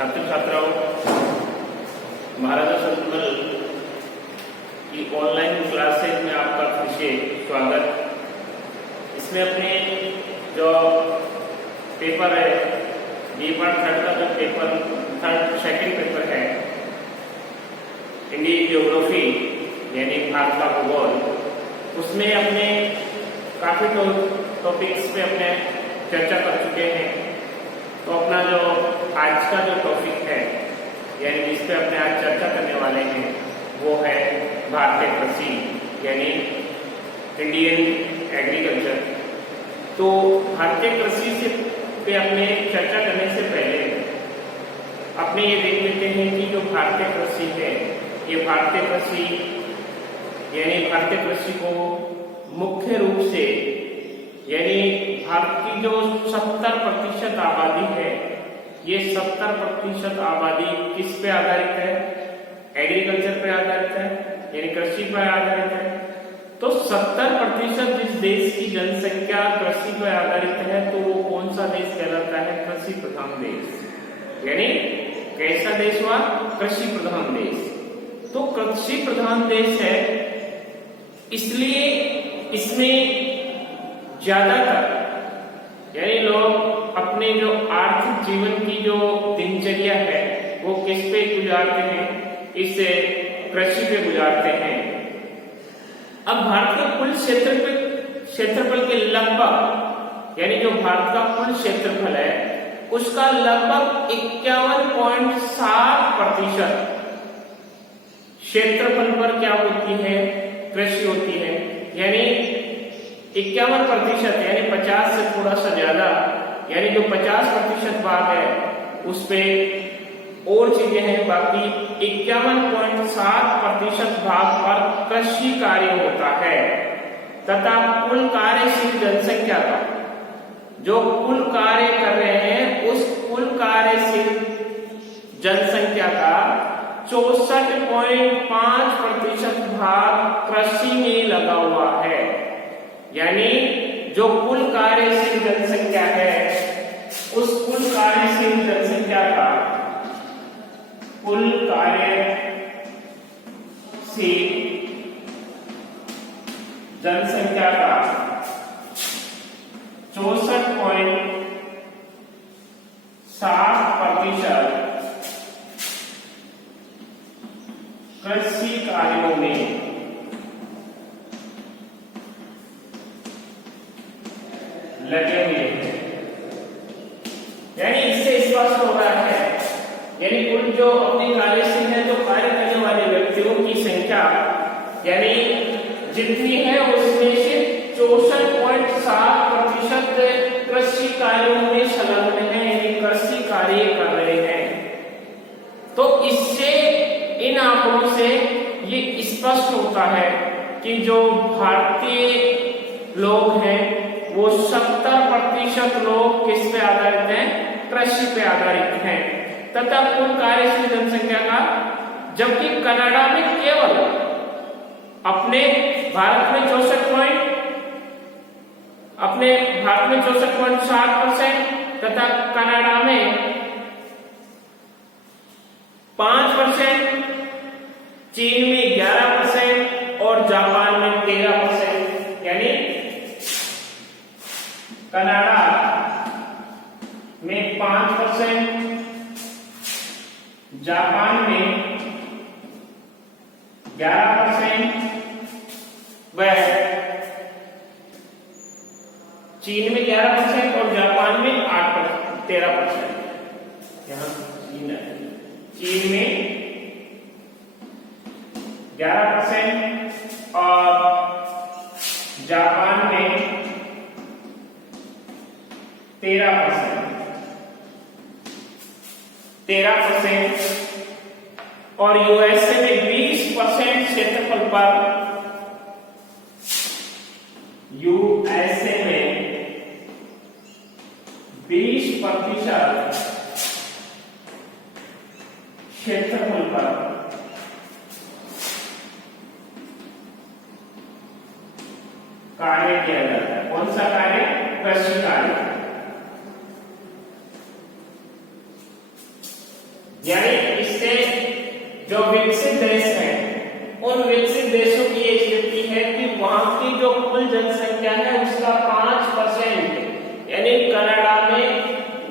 छात्र छात्राओं, महाराजा संतमल की ऑनलाइन क्लासेज में आपका फिर से स्वागत। इसमें अपने जो पेपर है बी पार्ट थर्ड का जो पेपर सेकंड पेपर है इंडियन ज्योग्राफी यानी भारत का भूगोल, उसमें अपने काफी टॉपिक्स पे अपने चर्चा कर चुके हैं। तो अपना जो आज का जो टॉपिक है यानी जिस पे अपने आज चर्चा करने वाले हैं वो है भारतीय कृषि यानी इंडियन एग्रीकल्चर। तो भारतीय कृषि से पे अपने चर्चा करने से पहले अपने ये देख लेते हैं कि जो भारतीय कृषि है ये भारतीय कृषि यानी भारतीय कृषि को मुख्य रूप से यानी भारत की जो 70% आबादी है ये 70% आबादी किस पे आधारित है? एग्रीकल्चर पे आधारित है यानी कृषि पर आधारित है। तो 70% जिस देश की जनसंख्या कृषि पर आधारित है तो वो कौन सा देश कहलाता है? कृषि प्रधान देश। यानी कैसा देश हुआ? कृषि प्रधान देश। तो कृषि प्रधान देश है इसलिए इसमें ज्यादातर यानी लोग अपने जो आर्थिक जीवन की जो दिनचर्या है वो किस पे गुजारते हैं? इससे कृषि पे गुजारते हैं। अब भारत का कुल क्षेत्रफल के लगभग यानी जो भारत का कुल क्षेत्रफल है उसका लगभग 51.7% क्षेत्रफल पर क्या होती है? कृषि होती है। यानी 51% यानी 50 से थोड़ा सा ज्यादा यानी जो 50% भाग है उस पे और चीजें हैं, बाकी 51.7% भाग पर कृषि कार्य होता है तथा कुल कार्यशील जनसंख्या का जो कुल कार्य कर रहे हैं उस कुल कार्यशील जनसंख्या का 64.5% भाग कृषि में लगा हुआ है। यानी जो कुल कार्यशील जनसंख्या है उस कुल कार्यशील जनसंख्या का कुल कार्यशील जनसंख्या का 64.7% कृषि कार्यों में लगे हुए हैं। यानी इससे स्पष्ट हो रहा है यानी कुल जो अपनी कार्यशील है जो कार्य करने वाले व्यक्तियों की संख्या यानी जितनी है उसमें से 64.7% कृषि कार्यों में संलग्न है यानी कृषि कार्य कर रहे हैं। तो इससे इन आंकड़ों से ये स्पष्ट होता है कि जो भारतीय लोग हैं वो 70% लोग किस पे आधारित हैं? कृषि पे आधारित हैं तथा कुल कार्यशील जनसंख्या का, जबकि कनाडा में केवल अपने भारत में 64.7% तथा कनाडा में 5%, चीन में 11% और जापान में 13%। यानी कनाडा में 5%, जापान में 11% व चीन में 11% और जापान में 13%। यहाँ चीन है, चीन में 11% और जापान में 13% और यूएसए में 20% क्षेत्रफल पर, यूएसए में 20% क्षेत्रफल पर कार्य किया जाता है। कौन सा कार्य? कृषि कार्य। यानी इससे जो विकसित देश हैं उन विकसित देशों की ये स्थिति है कि वहां की जो कुल जनसंख्या है उसका 5%, यानी कनाडा में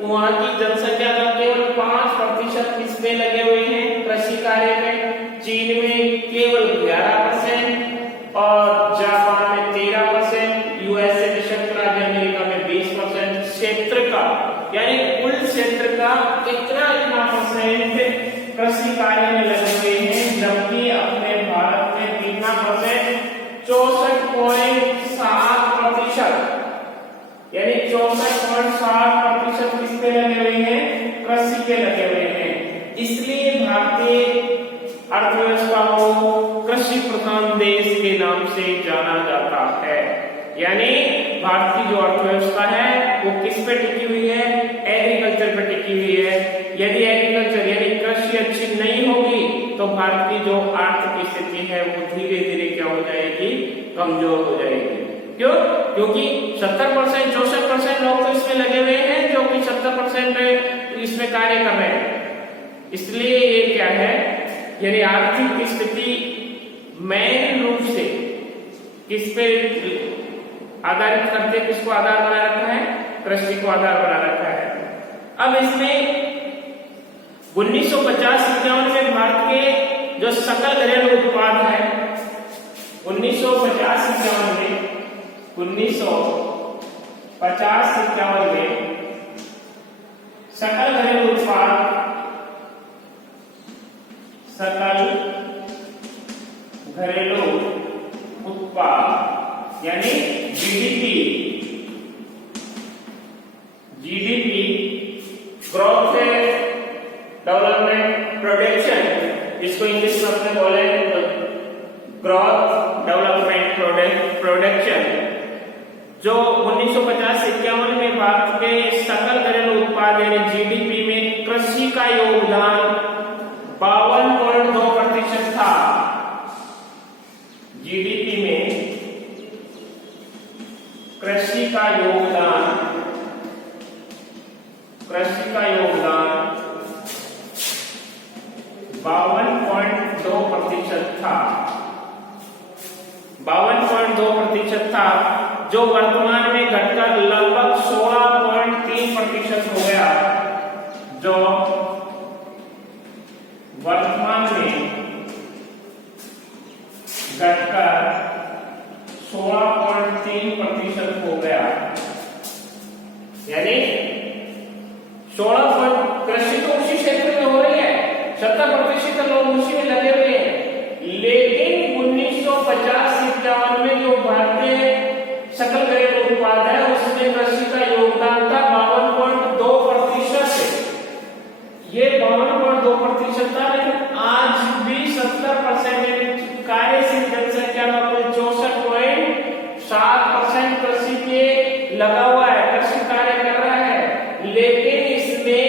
वहां की जनसंख्या का केवल 5% किसमें लगे हुए हैं, कृषि कार्य में। चीन में केवल 11% और जापान में 13%, यूएसए में 17%, अमेरिका में 20% क्षेत्र का, यानी कुल क्षेत्र का इतना परसेंट कृषि कार्य में लगे हुए हैं, जबकि अपने भारत में कितना परसेंट, 64.7%, यानी 64.7% किसके लगे हुए हैं, कृषि के लगे हुए हैं। इसलिए भारतीय अर्थव्यवस्था को कृषि प्रधान देश के नाम से जाना जाता है। यानी भारत की जो अर्थव्यवस्था है वो किस पे टिकी हुई है, एग्रीकल्चर पे टिकी हुई है। यदि एग्रीकल्चर यानी कृषि अच्छी नहीं होगी तो भारत की जो आर्थिक स्थिति है वो धीरे धीरे क्या हो जाएगी, कमजोर हो जाएगी। क्यों? क्योंकि 70% 64% लोग तो इसमें लगे हुए हैं जो कि 70% इसमें कार्य कर रहे हैं। इसलिए ये क्या है, यानी आर्थिक स्थिति मेन रूप से किस पे आधारित करते, किसको आधार बना रखा है, कृषि को आधार बना रखा है। अब इसमें 1950-51 में भारत के जो सकल घरेलू उत्पाद है, 1950-51 में 1950-51 में सकल घरेलू उत्पाद, सकल घरेलू उत्पाद यानी जीडीपी, ग्रोथ डेवलपमेंट प्रोडक्शन, इसको इंग्लिश में अपने बोले ग्रोथ डेवलपमेंट प्रोडक्शन, जो 1950-51 में भारत के सकल घरेलू उत्पाद यानी जीडीपी में कृषि का योगदान 52.2% था। जीडीपी में कृषि का योगदान 52.2% था, 52.2% था, जो वर्तमान में घटकर लगभग 16.3% हो गया, जो वर्तमान में घटकर 16.3% हो गया। यानी 16 कृषि तो उसी क्षेत्र में हो रही है, 70% लोग उसी में लगे हुए हैं। लेकिन 1950-51 में जो भारतीय सकल घरेलू उत्पाद है उसमें कृषि का योगदान था 52.2%। ये 52.2% था, लेकिन आज भी 70% कार्यशील जनसंख्या का कुल 64.7% कृषि पे लगा हुआ है, कृषि कार्य कर रहा है। लेकिन इसमें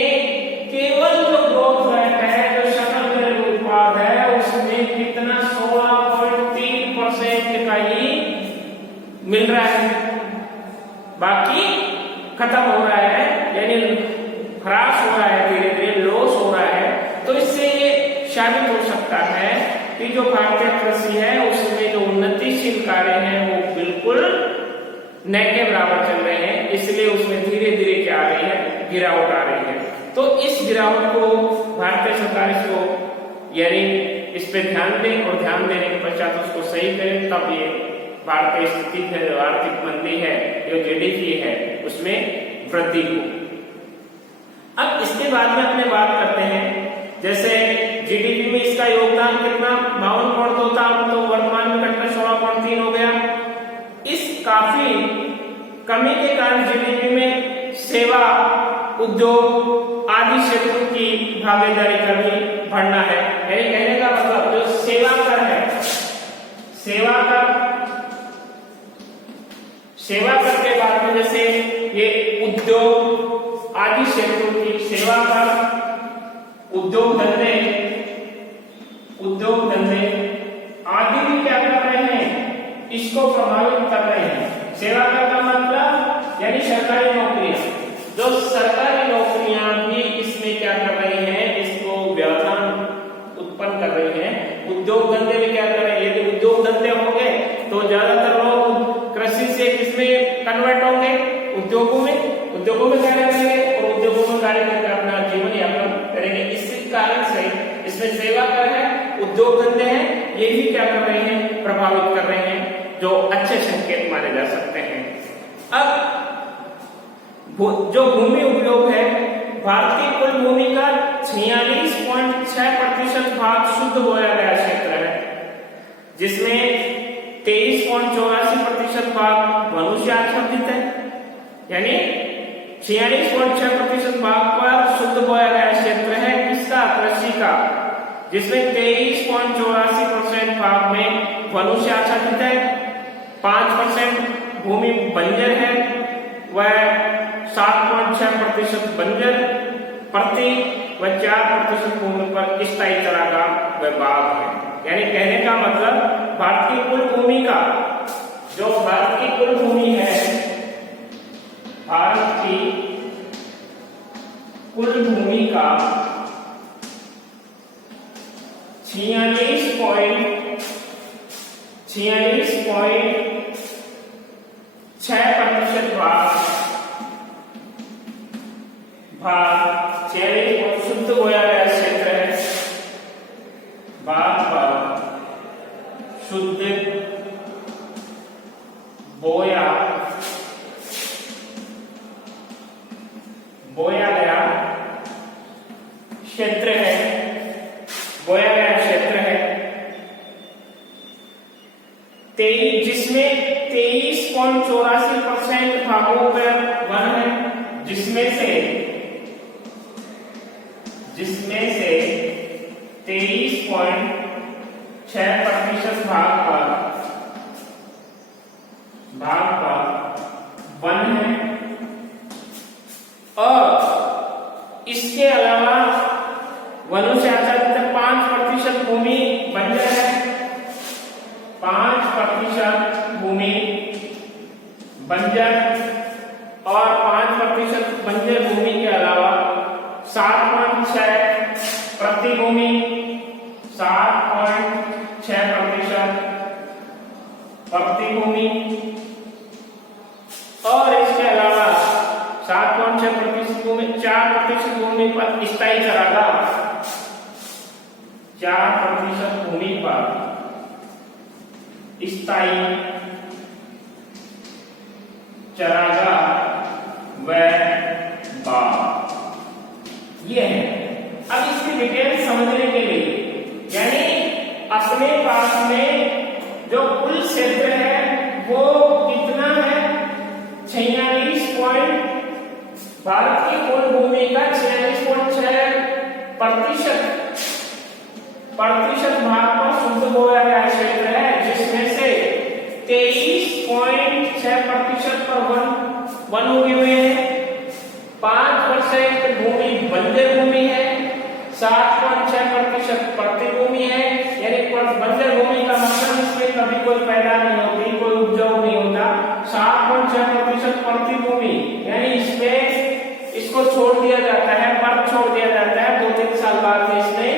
केवल जो ग्रोथ रेट है, जो सकल घरेलू उत्पाद है, उसमें कितना 16.3% का ही मिल रहा है, बाकी खत्म हो रहा है, यानी ह्रास हो रहा है, धीरे धीरे लॉस हो रहा है। तो इससे ये साबित हो सकता है कि जो भारतीय कृषि है उसमें जो उन्नतिशील कार्य हैं वो बिल्कुल न के बराबर चल रहे हैं, इसलिए उसमें धीरे धीरे क्या आ रही है, गिरावट आ रही है। तो इस गिरावट को भारतीय सरकार इसको यानी इस पे ध्यान दें और ध्यान देने के पश्चात उसको सही करें, तब ये भारतीय स्थिति है, जो आर्थिक मंदी है, जो जीडीपी है, उसमें वृद्धि हो। अब इसके बाद में अपने बात करते हैं, जैसे जीडीपी में इसका योगदान कितना 52.2 था, तो वर्तमान में घटकर 16.3 हो गया। इस काफी कमी के कारण जीडीपी में सेवा, उद्योग आदि क्षेत्रों की भागीदारी का भी बढ़ना है। यानी कहने का मतलब जो सेवा कर है, सेवा कर के बाद में जैसे ये उद्योग आदि क्षेत्रों की सेवा कर, उद्योग धंधे आदि भी क्या कर रहे हैं, इसको प्रभावित कर रहे हैं। सेवा कर का मतलब यानी सरकारी नौकरियां, जो सरकारी नौकरियां भी इसमें क्या कर रही हैं, इसको जिसमें सेवा कर है, उद्योग धंधे हैं, ये भी क्या कर रहे हैं, प्रभावित कर रहे हैं, जो अच्छे संकेत माने जा सकते हैं। अब जो भूमि उपयोग है, भारतीय कुल भूमि का 46.6% भाग शुद्ध बोया गया क्षेत्र है, जिसमें 23.84% भाग मनुष्य आच्छादित है, यानी 46.6% भाग पर शुद्ध बोया गया क्षेत्र है किसका, कृषि का, जिसमें 23.84% भाग में मनुष्य आच्छादित है, 5% भूमि बंजर है, वह 7.6% बंजर प्रति व 4% भूमि पर स्थायी चारागाह व बाग है। यानी कहने का मतलब भारत की कुल भूमि का, जो भारत की कुल भूमि है, भारत की कुल भूमि का 46.6% भाग शुद्ध बोया गया क्षेत्र है, भाग शुद्ध बोया गया क्षेत्र है, बोया गया क्षेत्र है, जिसमें 23.84% भागों पर वन है, जिसमें से 23.6% भाग पर वन है, और इसके अलावा वनों से आच्छादित 5% भूमि बंजर है, 5% भूमि बंजर, और 5% बंजर भूमि के अलावा 7.6 प्रति भूमि, 7.6% प्रति भूमि, और इसके अलावा 7.6% भूमि, 4% भूमि पर स्थायी चारागाह, 4% भूमि पर स्थायी चारागाह व बाग, ये है। अब इसकी डिटेल समझने के लिए, यानी अपने पास में जो कुल क्षेत्र है वो कितना है, 46. भारत की कुल भूमि का 46.6% भाग पर शुद्ध बोया गया क्षेत्र है, जिसमें से 23.6% पर वन उगे हुए हैं, 5% भूमि बंजर भूमि है, 7.6% प्रति भूमि है, यानी बंजर भूमि का मतलब इसमें कभी कोई पैदा नहीं होती, कोई उपजाऊ नहीं होता, 7.6% प्रति भूमि, यानी इसमें इसको छोड़ दिया जाता है, पर्व छोड़ दिया जाता है, 2-3 साल बाद में इसमें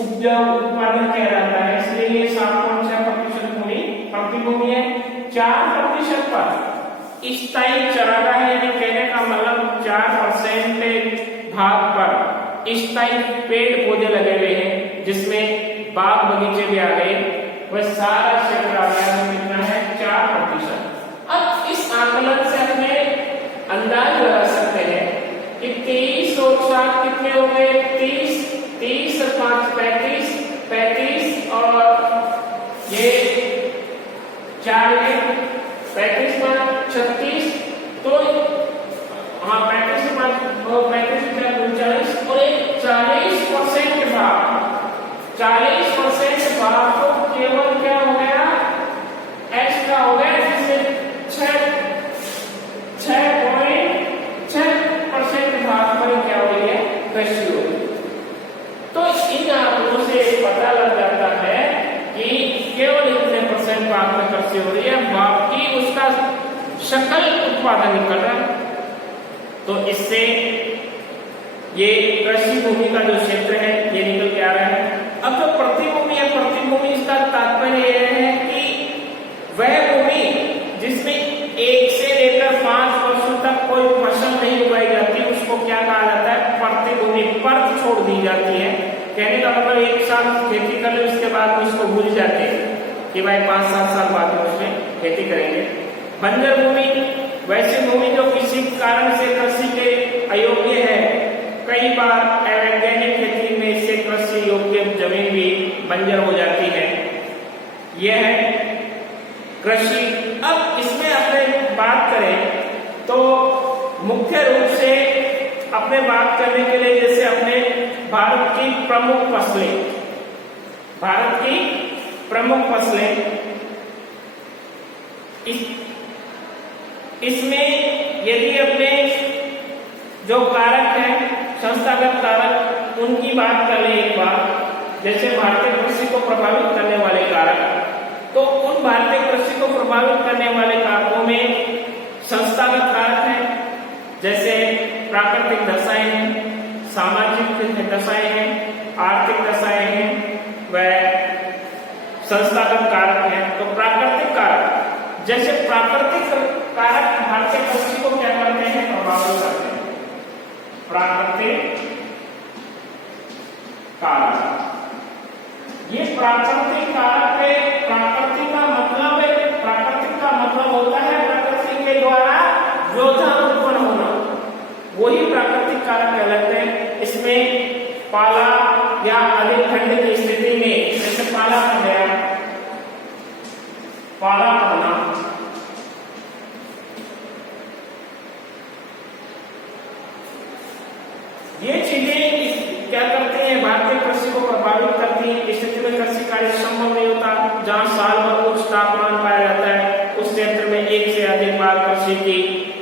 उपजाऊ उत्पादन किया जाता है, इसलिए ये 7.6% भूमि प्रति भूमि है। 4% पर स्थायी चारागाह, यानी कहने का मतलब 4% भाग पर स्थायी पेड़ पौधे लगे हुए हैं, जिसमें बाग बगीचे भी आ गए, वह सारा क्षेत्र आ गया, कितना है, 4%। अब इस आकलन से अपने अंदाज लगा सकते हैं कि 23 और 7 कितने हो गए, 30, 30 और 5 35, 35 और ये 4 35 5 36, तो हाँ 35 से 5 35 से 40 और एक 40% भाग, 40% भाग तो केवल क्या हो गया, एक्स्ट्रा हो गया, जिससे 6.6% भाग पर क्या हो रही है, कृषि हो रही है। तो इन आंकड़ों से पता लग जाता है कि केवल इतने % भाग में कृषि हो रही है, बाकी उसका सकल उत्पादन निकल रहा है। तो इससे ये कृषि भूमि का जो क्षेत्र है ये निकल के आ रहा है। अब जो प्रतिभूमि है, प्रतिभूमि इसका तात्पर्य यह है कि वह भूमि जिसमें 1 से लेकर 5 वर्षों तक कोई फसल नहीं उगाई जाती, उसको क्या कहा जाता है, प्रतिभूमि, पर्त छोड़ दी जाती है, कहने का मतलब एक साल खेती कर ले उसके बाद में इसको भूल जाते हैं कि भाई 5-7 साल बाद में उसमें खेती करेंगे। बंजर भूमि वैसी भूमि जो किसी कारण से कृषि के अयोग्य है, कई बार अवैज्ञानिक खेती में इससे कृषि योग्य जमीन भी बंजर हो जाती है। यह है कृषि। अब इसमें अपने बात करें तो मुख्य रूप से अपने बात करने के लिए जैसे अपने भारत की प्रमुख फसलें, भारत की प्रमुख फसलें, इसमें यदि अपने जो कारक हैं संस्थागत कारक उनकी बात कर ले एक बार, जैसे भारतीय कृषि को प्रभावित करने वाले कारक, तो उन भारतीय कृषि को प्रभावित करने वाले कारकों में संस्थागत कारक हैं जैसे प्राकृतिक दशाएं हैं, सामाजिक दशाएं हैं, आर्थिक दशाएं हैं व संस्थागत कारक हैं। तो प्राकृतिक कारक, जैसे प्राकृतिक कारक भारतीय कृषि को क्या करते हैं, प्रभावित करते हैं। प्राकृतिक कारक, ये प्राकृतिक कारक है। प्राकृतिक का मतलब है, प्राकृतिक का मतलब होता है प्रकृति के द्वारा योजना उत्पन्न होना, वही प्राकृतिक कारक कहलाते हैं। इसमें पाला या अधिक ठंड की स्थिति में जैसे पाला पड़ गया, पाला पड़ना, ये चीजें क्या करती हैं, भारतीय कृषि को प्रभावित करती हैं। स्थिति में कृषि कार्य संभव नहीं होता। जहाँ साल भर उच्च तापमान पाया जाता है उस क्षेत्र में एक से अधिक बार कृषि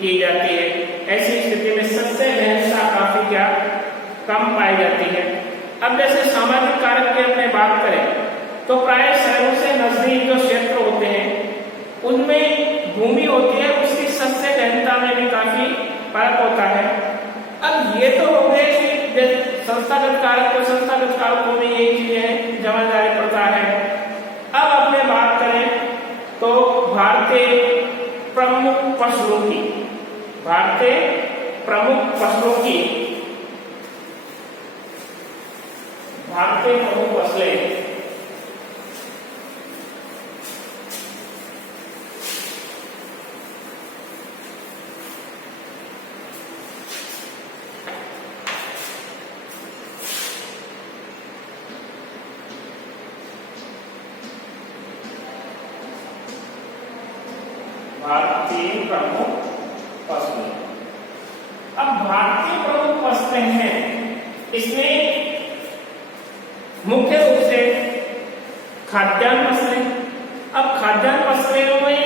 की जाती है। ऐसी स्थिति में सस्ते विविधता काफी क्या कम पाई जाती है। अब जैसे सामाजिक कारक की अपने बात करें तो प्राय शहरों से नजदीक जो क्षेत्र होते हैं उनमें भूमि होती है, उसकी सस्ते विविधता में भी काफी फर्क होता है। अब ये तो हो गए कि संस्थागत कारक, तो संस्थागत कारकों में यही चीजें हैं, जमादारी प्रथा है। अब अपने बात करें तो भारतीय प्रमुख फसलों की, भारतीय प्रमुख फसलों की, भारतीय प्रमुख फसलें, भारतीय प्रमुख फसलें। अब भारतीय प्रमुख फसलें हैं, इसमें मुख्य रूप से खाद्यान्न फसलें। अब खाद्यान्न फसलों में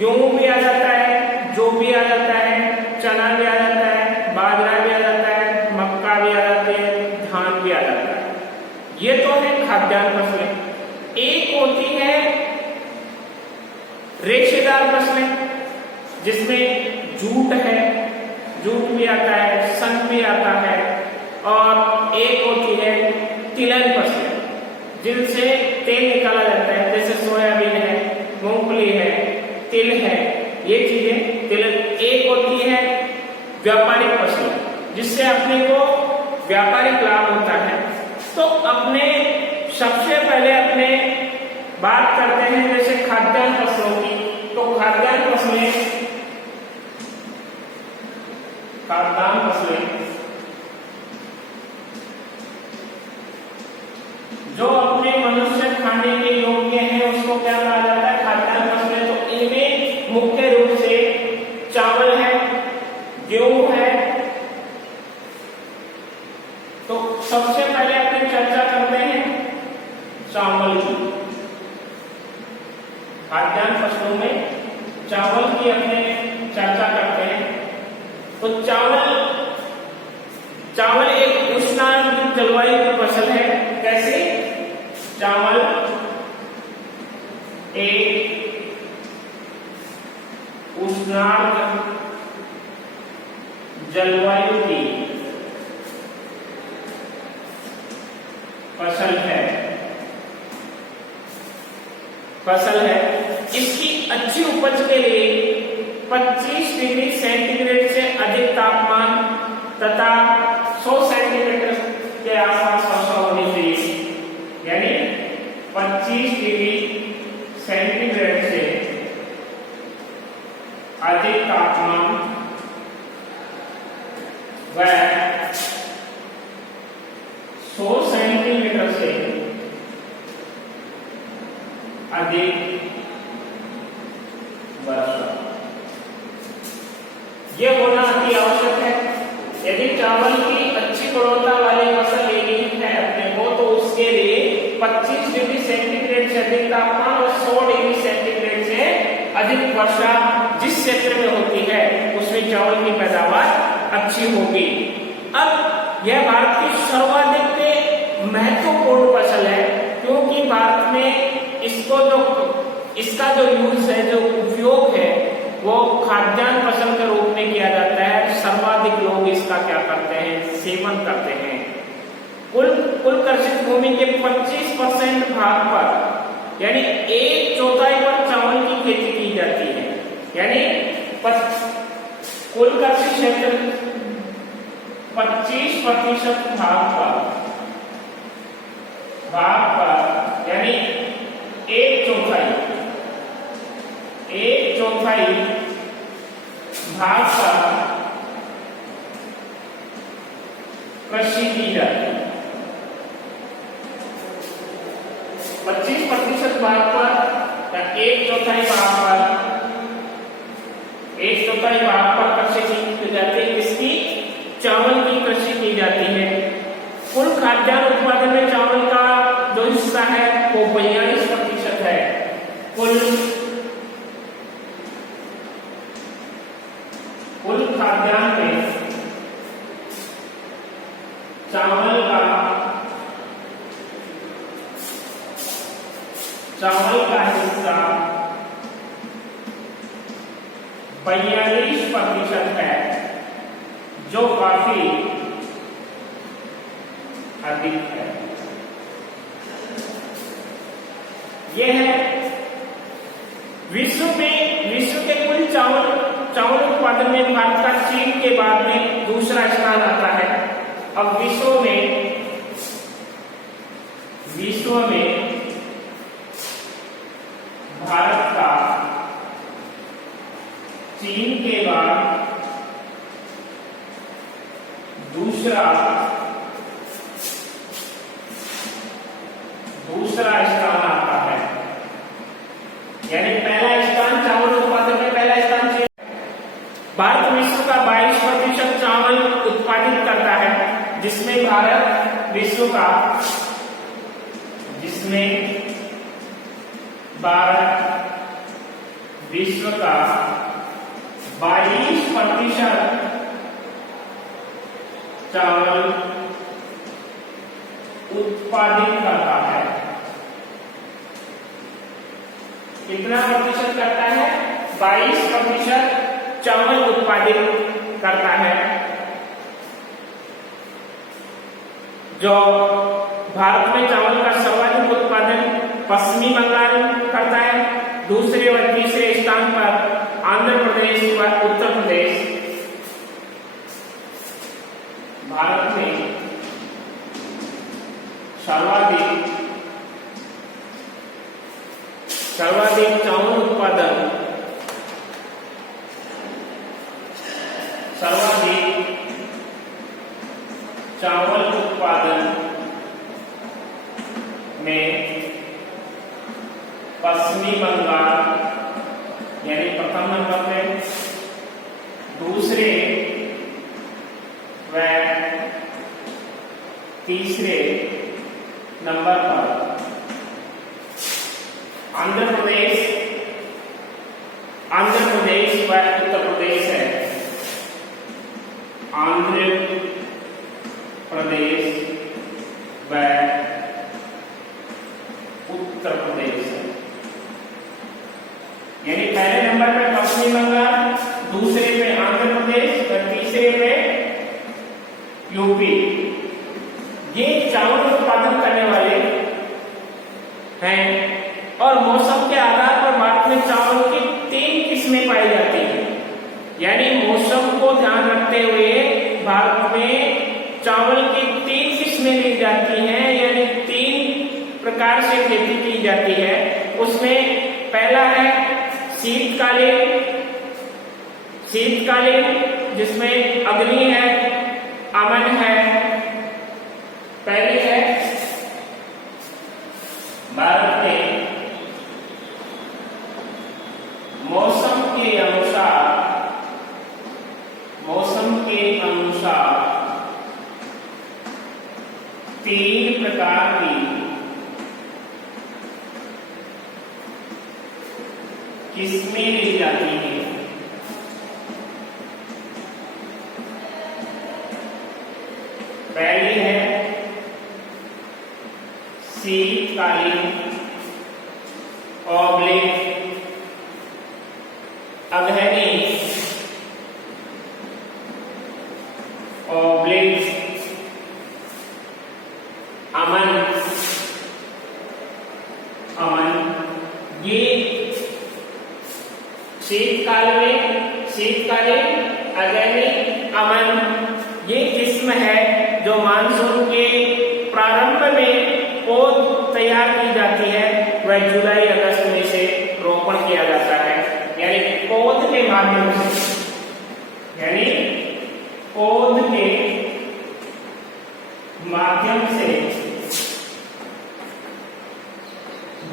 गेहूं भी आ जाता है, जौ भी आ जाता है, चना भी आ जाता है, बाजरा भी आ जाता है, मक्का भी आ जाती है, धान भी आ जाता है। ये तो है खाद्यान्न फसलें। एक होती है रेशेदार फसलें जिसमें जूट है, जूट भी आता है, सन भी आता है, और एक होती है तिलहन फसलें जिनसे तेल निकाला जाता है, जैसे सोयाबीन है, मूंगफली है, तिल है, ये चीजें तिलहन। एक होती है व्यापारिक फसलें जिससे अपने को व्यापारिक लाभ होता है। तो अपने सबसे पहले अपने बात करते हैं जैसे खाद्यान्न फसलों की। तो खाद्यान्न फसलें, खाद्यान्न फसलें जो अपने मनुष्य खाने के योग्य है उसको क्या कहा जाता है, खाद्यान्न फसलें। तो इनमें मुख्य रूप से चावल है, गेहूं है। तो सबसे पहले अपने चर्चा करते हैं चावल की। खाद्यान्न फसलों में चावल की अपने चर्चा करते हैं। तो चावल एक उष्णार्द्र जलवायु की फसल है। कैसे? चावल एक उष्णार्द्र जलवायु की फसल है। इसकी अच्छी उपज के लिए 25 डिग्री सेंटीग्रेड से अधिक तापमान तथा 100 सेंटीमीटर के आसपास 100 सेंटीमीटर से अधिक वर्षा, ये होना अति आवश्यक है। यदि चावल की अच्छी गुणवत्ता वाली फसल लेनी है अपने को, तो उसके लिए 25 डिग्री सेंटीग्रेड से अधिक तापमान और 100 डिग्री सेंटीग्रेड से अधिक वर्षा जिस क्षेत्र में होती है उसमें चावल की पैदावार अच्छी होगी। अब यह भारत की सर्वाधिक महत्वपूर्ण फसल है, क्योंकि भारत में इसका जो यूज है, जो उपयोग है, वो खाद्यान्न फसल के रूप में किया जाता है। सर्वाधिक लोग इसका क्या करते हैं, सेवन करते हैं। कुल कृषित भूमि के 25% भाग पर यानी 1/4 पर चावल की खेती की जाती है। यानी कुल कृषि क्षेत्र 25% भाग पर यानी 1/4 भाग पर कृषि की जाती है। 25% भाग पर या 1/4 भाग पर कृषि की जाती है। इसकी चावल की कृषि की जाती है। कुल खाद्यान्न उत्पादन में चावल का जो हिस्सा है वो 42% है। कुल खाद्यान्न में चावल का हिस्सा 42% है, जो काफी अधिक है। यह है विश्व के कुल चावल उत्पादन में भारत का चीन के बाद में दूसरा स्थान आता है। अब विश्व में भारत का चीन के बाद दूसरा स्थान आता है। यानी पहला स्थान चावल उत्पादन में पहला स्थान चीन। भारत विश्व का 22% चावल उत्पादित करता है, जिसमें भारत विश्व का 22% चावल उत्पादित करता है। कितना प्रतिशत करता है? 22% चावल उत्पादित करता है। जो भारत में चावल का सर्वाधिक उत्पादन पश्चिमी बंगाल करता है। दूसरे और तीसरे स्थान पर आंध्र प्रदेश व उत्तर प्रदेश। भारत में सर्वाधिक चावल उत्पादन में पश्चिमी बंगाल यानी प्रथम नंबर पे, दूसरे व तीसरे नंबर पर आंध्र प्रदेश व उत्तर प्रदेश है। आंध्र प्रदेश व उत्तर प्रदेश है। यानी पहले नंबर पे पश्चिमी बंगाल, दूसरे पे आंध्र प्रदेश और तीसरे पे यूपी। ये चावल उत्पादन करने वाले हैं। और मौसम के आधार पर भारत में चावल की 3 किस्में पाई जाती हैं। यानी मौसम को ध्यान रखते हुए भारत में चावल की 3 किस्में ली जाती हैं। यानी 3 प्रकार से खेती की जाती है। उसमें पहला है शीतकालीन, जिसमें अग्नि है, अमन है। पहली है भारत में मौसम के अनुसार 3 प्रकार की किस्में ली जाती हैं। पहली है शीतकालीन अगहनी अमन। ये शीतकालीन अगहनी अमन ये किस्म है जो मानसून के प्रारंभ में पौध तैयार की जाती है। वह जुलाई अगस्त में से रोपण किया जाता है, यानी पौध के माध्यम से,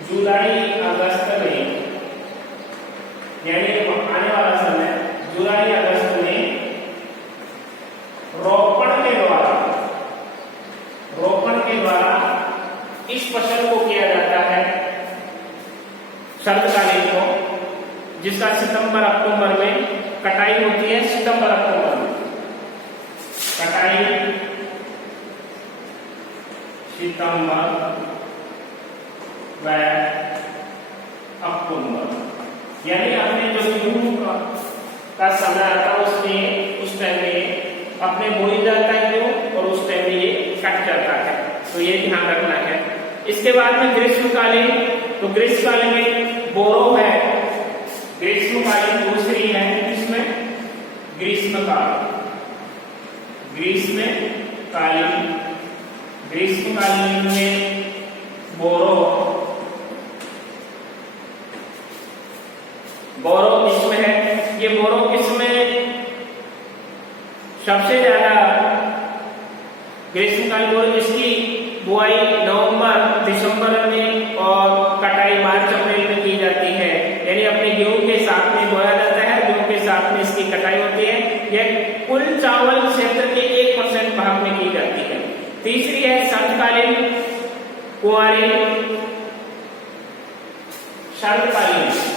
जुलाई अगस्त में, यानी आने वाला समय जुलाई अगस्त में रोपण के द्वारा इस फसल को किया जाता है शरतकालीन को, जिसका सितंबर अक्टूबर में कटाई होती है। सितंबर अक्टूबर में कटाई, सितंबर व अक्टूबर, यानी अपने जो जून का समय आता है उस टाइम में अपने बोई जाता है गेहूं और उस टाइम में ये कट जाता है, तो ये ध्यान रखना है। इसके बाद में ग्रीष्मकालीन, तो ग्रीष्मकालीन में बोरो है, ग्रीष्मकालीन दूसरी है, इसमें ग्रीष्मकालीन में बोरो किस्म है। ये बोरो किस्म सबसे ज्यादा ग्रीष्मकालीन बोरो, जिसकी बुआई नवंबर दिसंबर में और कटाई मार्च अप्रैल में की जाती है, यानी अपने गेहूं के साथ में बोया जाता है, गेहूं के साथ में इसकी कटाई होती है। यह कुल चावल क्षेत्र के 1% भाग में की जाती है। तीसरी है शरतकालीन कुंवारी,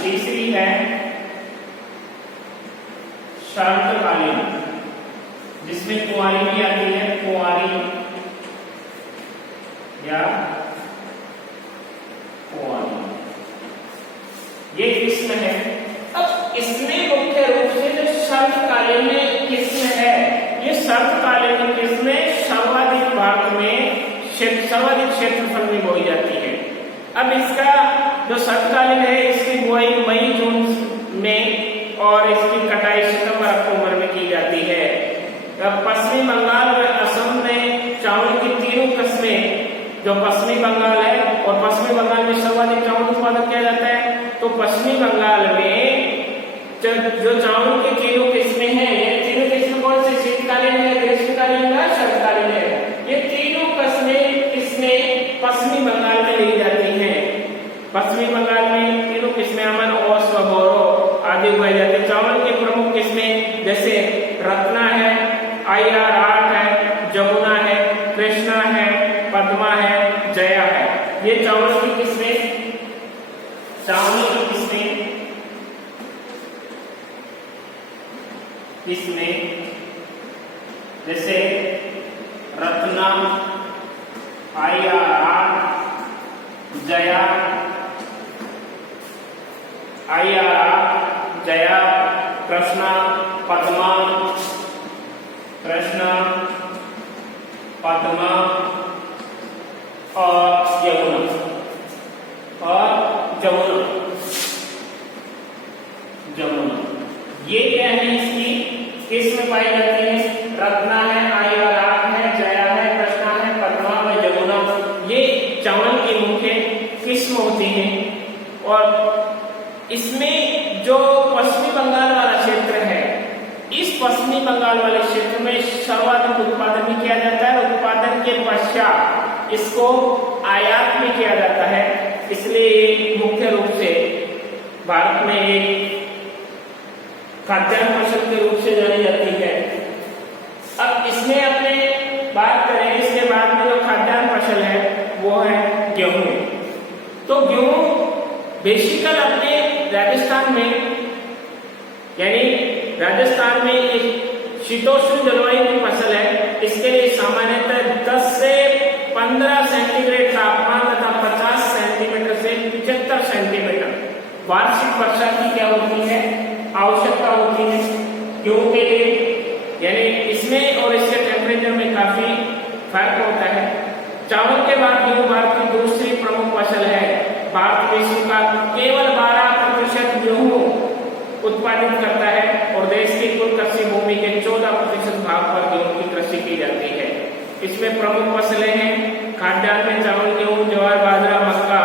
तीसरी है शरतकालीन, जिसमें कुंवारी भी आती है, कुंवारी। ये किस्म है। अब इसमें मुख्य रूप से जो शरतकालीन किस्म है, ये शरतकालीन किस्म सर्वाधिक भाग में सर्वाधिक क्षेत्रफल में बोई जाती है। अब इसका जो शरतकालीन है, इसकी बुआई मई जून में और इसकी कटाई सितंबर अक्टूबर में की जाती है। पश्चिमी बंगाल व असम में चावल की 3 किस्में, जो पश्चिमी बंगाल है और पश्चिमी बंगाल में सर्वाधिक चावल उत्पादन किया जाता है, तो पश्चिमी बंगाल में जो चावल की 3 किस्में हैं, ये 3 किस्में कौन से, शीतकालीन है, ग्रीष्मकालीन है, शरतकालीन है। ये 3 किस्में पश्चिमी बंगाल में ली जाती हैं। पश्चिमी बंगाल में 3 किस्में अमन, ओस व बोरो आदि उगाई जाती है। चावल की प्रमुख किस्में जैसे रत्ना है, IR8 है, जमुना है, कृष्णा है, पद्मा है, जया है। ये चावल की किस्में जैसे रत्ना, IR8, जया, कृष्णा, पद्मा और जमुना। ये क्या है, इसकी किस्म पाई जाती है। रत्ना है, IR8 है, जया है, कृष्णा है, पद्मा व जमुना, ये चावल की मुख्य किस्म होती है। और इसमें जो पश्चिमी बंगाल वाला क्षेत्र है, इस पश्चिमी बंगाल वाले क्षेत्र में सर्वाधिक उत्पादन भी किया जाता है। उत्पादन के पश्चात इसको आयात में किया जाता है, इसलिए ये मुख्य रूप से भारत में एक खाद्यान्न फसल के रूप से जानी जाती है। अब इसमें अपने बात करें, इसके बाद में जो खाद्यान्न फसल है वो है गेहूं। तो गेहूं बेसिकल अपने राजस्थान में, यानी राजस्थान में एक शीतोष्ण जलवायु की फसल है। इसके लिए सामान्यतः 10 से 15 सेंटीग्रेड तापमान तथा 50 सेंटीमीटर से 75 सेंटीमीटर वार्षिक वर्षा की क्या होती है, आवश्यकता होती है गेहूं के लिए। यानी इसमें और इसके टेम्परेचर में काफी फर्क होता है। चावल के बाद गेहूं भारत की दूसरी प्रमुख फसल है। भारत विश्व का केवल 12% गेहूं उत्पादित करता है और देश की कुल कृषि भूमि के 14% भाग पर गेहूं की कृषि की जाती है। इसमें प्रमुख फसलें हैं खाद्यान्न में चावल, गेहूं, ज्वार, बाजरा, मक्का,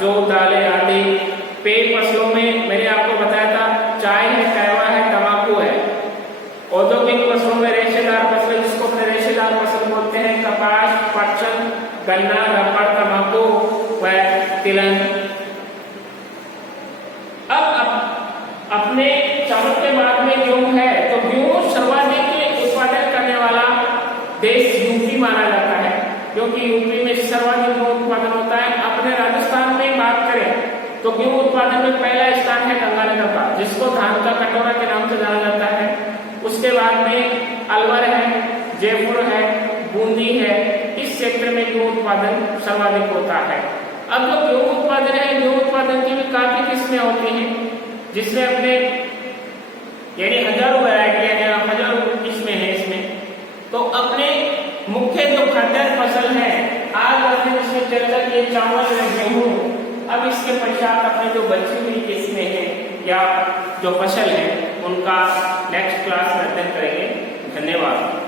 जौ, दालें आदि। पेय फसलों में मैंने आपको बताया था चाय है, कहवा है, तंबाकू है। औद्योगिक फसलों में रेशेदार फसल, जिसको अपने रेशेदार फसल बोलते हैं, कपास, पटसन, गन्ना, रबड़, तंबाकू व तिलहन। अब अपने चावल के बाद में गेहूं है, तो गेहूं सर्वाधिक उत्पादन करने वाला देश यूपी माना जाता है, क्योंकि यूपी में सर्वाधिक गेहूं उत्पादन होता है। अपने राजस्थान में बात करें तो गेहूं उत्पादन में पहला स्थान है गंगानगर का, जिसको धान का कटोरा के नाम से जाना जाता है। उसके बाद में अलवर है, जयपुर है, बूंदी है। इस क्षेत्र में गेहूं उत्पादन सर्वाधिक होता है। अब जो गेहूं उत्पादन है, गेहूं उत्पादन की भी काफी किस्में होती हैं, जिसमें अपने यानी हजारों वैरायटी है, हजारों किस्में हैं इसमें। तो अपने मुख्य जो खाद्यान्न फसल है, आज हमने इसमें चर्चा की चावल और गेहूं। अब इसके पश्चात अपने जो बची हुई किस्में हैं या जो फसल है उनका नेक्स्ट क्लास में अध्ययन करेंगे। धन्यवाद।